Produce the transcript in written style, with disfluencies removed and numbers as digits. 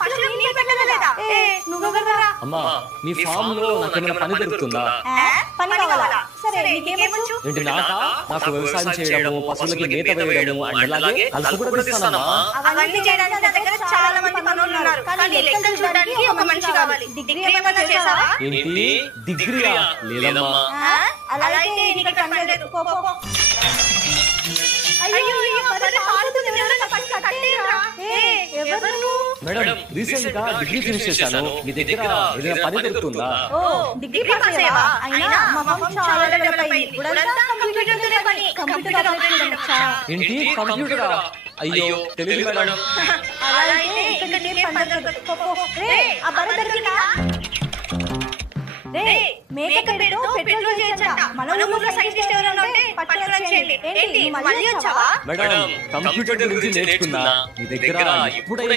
పశువులకు నీళ్ళు పెట్టలేదా? నువ్వెవర్రా? అమ్మా మీ ఫామ్ లో నాకేమైనా పని దొరుకుతుందా? పని కావాలా? సరే నీకేమొచ్చు? ఏంటి నాకా? నాకు వ్యవసాయం చేయడము, పశువులకి మేత వేయడము అండ్ అలాగే కలుపు కూడా తీస్తానమ్మా. అవన్నీ చేయడానికి నా దగ్గర చాలా మంది పనులు ఉన్నారు. కానీ లెక్కలు చూడడానికి ఒక మనిషి కావాలి. డిగ్రీ ఏమైనా చేసావా? ఏంటి డిగ్రీయా? లేదమ్మా. అలా అయితే నీకు పని లేదు. పో. అయ్యో పని పాడుతుంది. ఎవరైనా పని కట్టేయరా? ఎవరు నువ్వు? మేడం రీసెంట్ గా డిగ్రీ ఫినిష్ చేశాను. మీ దగ్గర ఏదైనా పని దొరుకుతుందా? ఓ డిగ్రీ పాస్ అయ్యావా? అయినా మా ఫోన్ చాలా డెవలప్ అయింది. ఇప్పుడంతా కంప్యూటర్ తోనే పని. కంప్యూటర్ ఆపరేషన్ వచ్చా? ఏంటి కంప్యూటరా? అయ్యో తెలియదు మేడం. అలా అయితే ఇక్కడ నీకేం పని దొరకదు. పో. రే ఆ బర్రె దొరికిందా? రే మేక పెడుతూ పెట్రోల్ చేయొచ్చంట. మన ఊర్లో సైంటిస్ట్ ఎవరైనా ఉంటే పట్టుకొని వచ్చేయండి. ఏంటి మళ్ళీ వచ్చావా? మేడం కంప్యూటర్ గురించి నేర్చుకున్నా. మీ దగ్గర ఇప్పుడే